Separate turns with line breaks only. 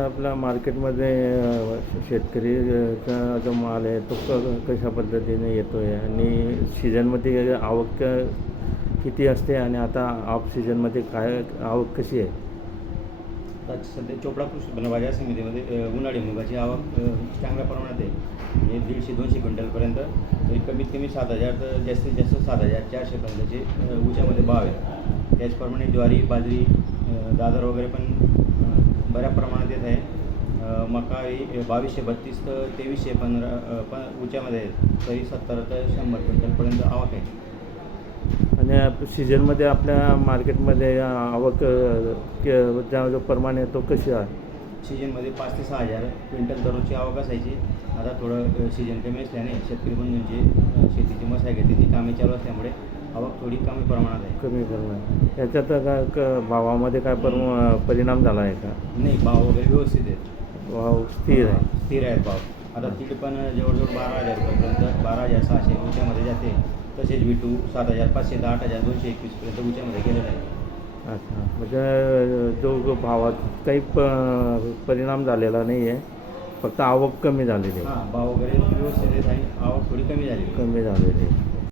आपल्या मार्केटमध्ये शेतकरीचा जो माल आहे तो कशा पद्धतीने येतो आहे आणि सीझनमध्ये आवक किती असते? आणि आता ऑफ सीझनमध्ये काय आवक कशी आहे?
सध्या चोपडा कृषी उत्पन्न बाजार समितीमध्ये उन्हाळी मुगाची आवक चांगल्या प्रमाणात आहे. म्हणजे दीडशे दोनशे क्विंटलपर्यंत तरी कमीत कमी सात हजार तर जास्तीत जास्त सात हजार चारशेपर्यंतचे अ, उच्यामध्ये भाव आहे. त्याचप्रमाणे ज्वारी बाजरी दादर वगैरे पण बऱ्या प्रमाणात येत आहे. मका ही बावीसशे बत्तीस तर तेवीसशे पंधरा पण उच्यामध्ये आहे तरी सत्तर तर शंभर क्विंटलपर्यंत आवक आहे.
आणि सीझनमध्ये आपल्या मार्केटमध्ये आवक ज्या जो प्रमाण आहे तो कशी आहे?
सीजनमध्ये पाच ते सहा हजार क्विंटल दररोजची आवक असायची. आता थोडं सीजन कमी असल्याने शेतकरी बंधूंची शेतीची मशागती ती कामे चालू असल्यामुळे आवक थोडी कमी प्रमाणात आहे.
कमी प्रमाण याच्यात काय क- भावामध्ये काय पर परिणाम झाला आहे का?
नाही भाव वगैरे व्यवस्थित आहेत.
भाव स्थिर आहे.
स्थिर आहेत भाव. आता तीड पण जवळजवळ बारा हजार रुपयापर्यंत बारा हजार सहाशे उच्यामध्ये जाते. तसेच विटू सात हजार पाचशे ते आठ हजार दोनशे एकवीसपर्यंत उच्यामध्ये गेलेलं आहे.
अच्छा. म्हणजे जो भावात काही प परिणाम झालेला नाही आहे फक्त आवक कमी झालेली आहे.
हां भाव वगैरे व्यवस्थित आहेत आणि आवक थोडी कमी झाली
कमी झालेली आहे.